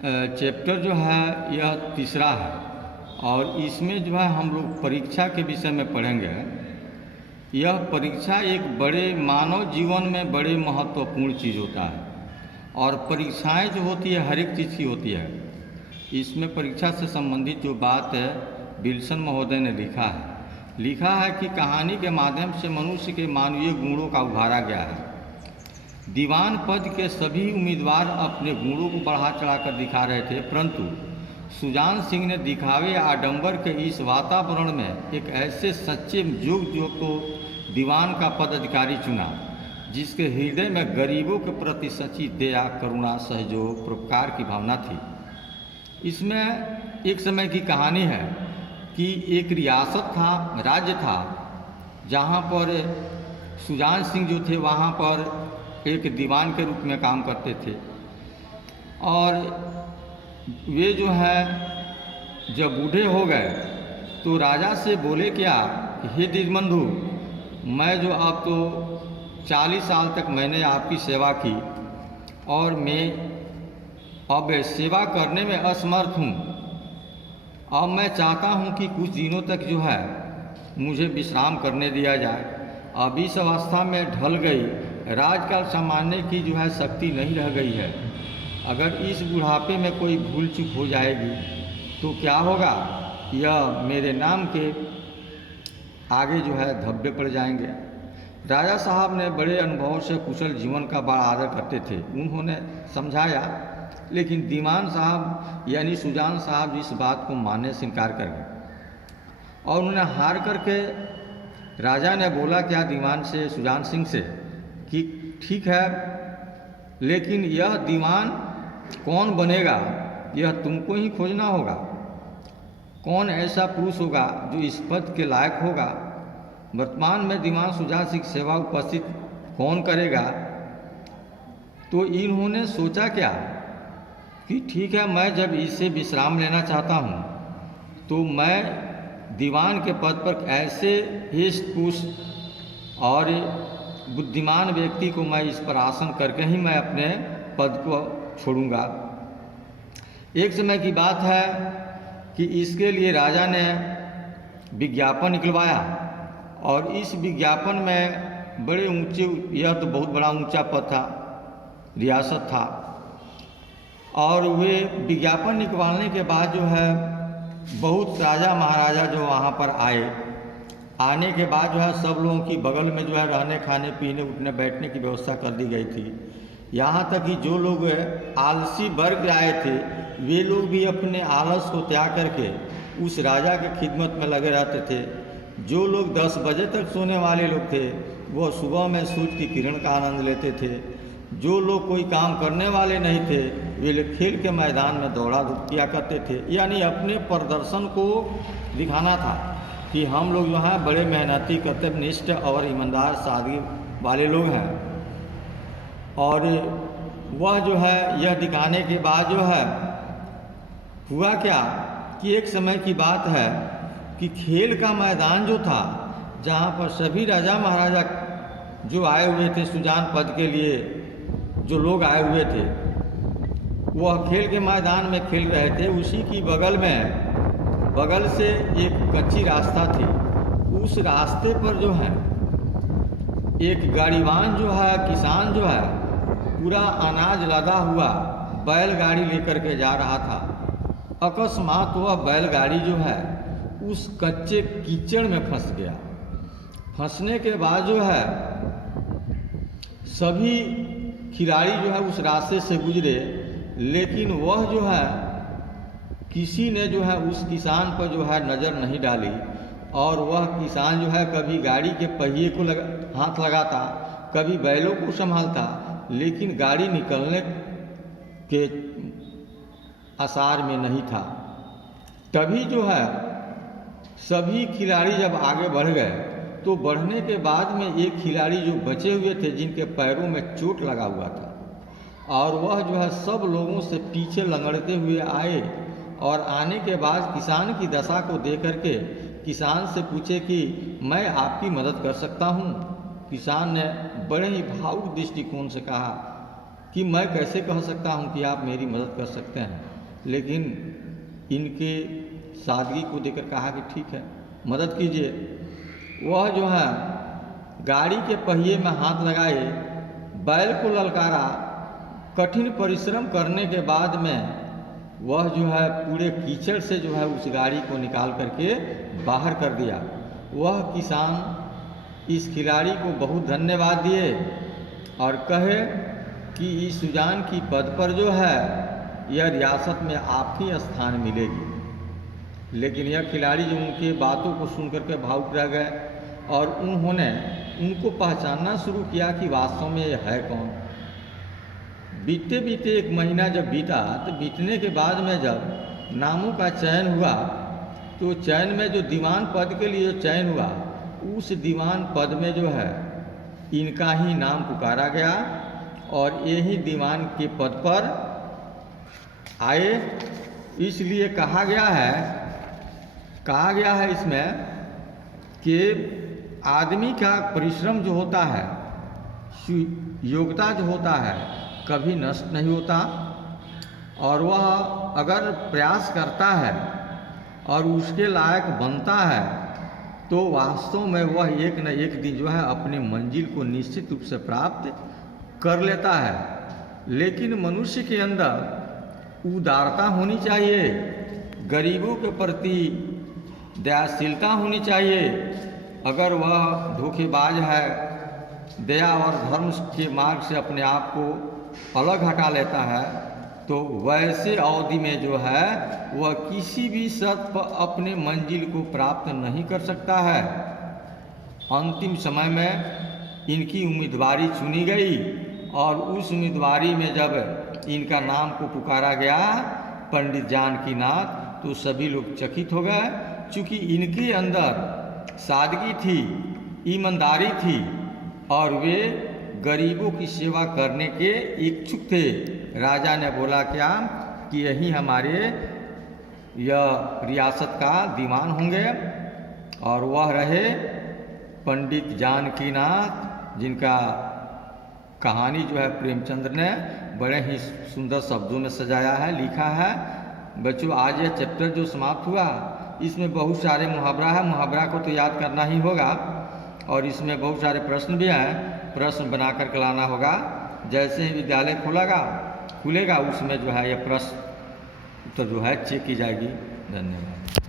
Chapter जो है यह तीसरा है और इसमें जो है हम लोग परीक्षा के विषय में पढ़ेंगे। यह परीक्षा एक बड़े मानव जीवन में बड़े महत्वपूर्ण चीज़ होता है और परीक्षाएं जो होती है हर एक चीज़ की होती है। इसमें परीक्षा से संबंधित जो बात है विल्सन महोदय ने लिखा है कि कहानी के माध्यम से मनुष्य के मानवीय गुणों का उभारा गया है। दीवान पद के सभी उम्मीदवार अपने गुणों को बढ़ा चढ़ाकर दिखा रहे थे, परंतु सुजान सिंह ने दिखावे आडंबर के इस वातावरण में एक ऐसे सच्चे जोग को दीवान का पद अधिकारी चुना जिसके हृदय में गरीबों के प्रति सच्ची दया, करुणा, सहयोग, परोपकार की भावना थी। इसमें एक समय की कहानी है कि एक राज्य था जहाँ पर सुजान सिंह जो थे वहाँ पर एक दीवान के रूप में काम करते थे और वे जो है जब बूढ़े हो गए तो राजा से बोले क्या, हे दीनबंधु, मैं जो अब तो 40 साल तक मैंने आपकी सेवा की और मैं अब सेवा करने में असमर्थ हूँ। अब मैं चाहता हूँ कि कुछ दिनों तक जो है मुझे विश्राम करने दिया जाए। अब इस अवस्था में ढल गई, राजकाल संभालने की जो है शक्ति नहीं रह गई है। अगर इस बुढ़ापे में कोई भूल चूक हो जाएगी तो क्या होगा, यह मेरे नाम के आगे जो है धब्बे पड़ जाएंगे। राजा साहब ने बड़े अनुभव से कुशल जीवन का बड़ा आदर करते थे। उन्होंने समझाया, लेकिन दीवान साहब यानी सुजान साहब इस बात को मानने से इनकार कर गए और उन्हें हार करके राजा ने बोला क्या दीवान से, सुजान सिंह से, कि ठीक है, लेकिन यह दीवान कौन बनेगा यह तुमको ही खोजना होगा। कौन ऐसा पुरुष होगा जो इस पद के लायक होगा। वर्तमान में दीवान सुजान सिंह सेवा उपस्थित कौन करेगा। तो इन्होंने सोचा क्या कि ठीक है, मैं जब इससे विश्राम लेना चाहता हूँ तो मैं दीवान के पद पर ऐसे हिष्ट पुष्ट और बुद्धिमान व्यक्ति को मैं इस पर आसन करके ही मैं अपने पद को छोड़ूंगा। एक समय की बात है कि इसके लिए राजा ने विज्ञापन निकलवाया और इस विज्ञापन में बड़े ऊंचे, यह तो बहुत बड़ा ऊंचा पद था, रियासत था, और वे विज्ञापन निकलवाने के बाद जो है बहुत राजा महाराजा जो वहाँ पर आने के बाद जो है सब लोगों की बगल में जो है रहने, खाने, पीने, उठने बैठने की व्यवस्था कर दी गई थी। यहाँ तक कि जो लोग आलसी वर्ग आए थे वे लोग भी अपने आलस को त्याग करके उस राजा के खिदमत में लगे रहते थे। जो लोग 10 बजे तक सोने वाले लोग थे वह सुबह में सूर्य की किरण का आनंद लेते थे। जो लोग कोई काम करने वाले नहीं थे वे लोग खेल के मैदान में दौड़ा धूप किया करते थे। यानी अपने प्रदर्शन को दिखाना था कि हम लोग जो हैं बड़े मेहनती, कर्तव्यनिष्ठ और ईमानदार, सादगी वाले लोग हैं। और वह जो है यह दिखाने के बाद जो है हुआ क्या कि एक समय की बात है कि खेल का मैदान जो था जहाँ पर सभी राजा महाराजा जो आए हुए थे सुजान पद के लिए, जो लोग आए हुए थे वह खेल के मैदान में खेल रहे थे। उसी की बगल से एक कच्ची रास्ता थी। उस रास्ते पर जो है एक गाड़ीवान जो है, किसान जो है, पूरा अनाज लदा हुआ बैलगाड़ी लेकर के जा रहा था। अकस्मात वह बैलगाड़ी जो है उस कच्चे कीचड़ में फंस गया। फंसने के बाद जो है सभी खिलाड़ी जो है उस रास्ते से गुजरे, लेकिन वह जो है किसी ने जो है उस किसान पर जो है नज़र नहीं डाली और वह किसान जो है कभी गाड़ी के पहिए को हाथ लगाता, कभी बैलों को संभालता, लेकिन गाड़ी निकलने के आसार में नहीं था। तभी जो है सभी खिलाड़ी जब आगे बढ़ गए तो बढ़ने के बाद में एक खिलाड़ी जो बचे हुए थे जिनके पैरों में चोट लगा हुआ था और वह जो है सब लोगों से पीछे लंगड़ते हुए आए और आने के बाद किसान की दशा को देख करके किसान से पूछे कि मैं आपकी मदद कर सकता हूँ। किसान ने बड़े ही भावुक दृष्टिकोण से कहा कि मैं कैसे कह सकता हूँ कि आप मेरी मदद कर सकते हैं, लेकिन इनके सादगी को देखकर कहा कि ठीक है मदद कीजिए। वह जो है गाड़ी के पहिए में हाथ लगाए, बैल को ललकारा, कठिन परिश्रम करने के बाद में वह जो है पूरे कीचड़ से जो है उस गाड़ी को निकाल करके बाहर कर दिया। वह किसान इस खिलाड़ी को बहुत धन्यवाद दिए और कहे कि इस सुजान की पद पर जो है यह रियासत में आपकी स्थान मिलेगी। लेकिन यह खिलाड़ी जो उनके बातों को सुन करके भावुक रह गए और उन्होंने उनको पहचानना शुरू किया कि वास्तव में यह है कौन। बीते बीते 1 महीना जब बीता तो बीतने के बाद में जब नामों का चयन हुआ तो चयन में जो दीवान पद के लिए चयन हुआ, उस दीवान पद में जो है इनका ही नाम पुकारा गया और यही दीवान के पद पर आए। इसलिए कहा गया है इसमें कि आदमी का परिश्रम जो होता है, योग्यता जो होता है, कभी नष्ट नहीं होता और वह अगर प्रयास करता है और उसके लायक बनता है तो वास्तव में वह एक न एक दिन जो है अपनी मंजिल को निश्चित रूप से प्राप्त कर लेता है। लेकिन मनुष्य के अंदर उदारता होनी चाहिए, गरीबों के प्रति दयाशीलता होनी चाहिए। अगर वह धोखेबाज है, दया और धर्म के मार्ग से अपने आप को अलग हटा लेता है, तो वैसे अवधि में जो है वह किसी भी शर्त पर अपने मंजिल को प्राप्त नहीं कर सकता है। अंतिम समय में इनकी उम्मीदवारी चुनी गई और उस उम्मीदवारी में जब इनका नाम को पुकारा गया पंडित जानकीनाथ, तो सभी लोग चकित हो गए। चूँकि इनके अंदर सादगी थी, ईमानदारी थी और वे गरीबों की सेवा करने के इच्छुक थे। राजा ने बोला क्या कि यही हमारे यह रियासत का दीवान होंगे और वह रहे पंडित जानकीनाथ, जिनका कहानी जो है प्रेमचंद्र ने बड़े ही सुंदर शब्दों में सजाया है, लिखा है। बच्चों, आज यह चैप्टर जो समाप्त हुआ इसमें बहुत सारे मुहावरा है, मुहावरा को तो याद करना ही होगा और इसमें बहुत सारे प्रश्न भी हैं, प्रश्न बना कर के लाना होगा। जैसे ही विद्यालय खुलेगा उसमें जो है यह प्रश्न उत्तर जो है चेक की जाएगी। धन्यवाद।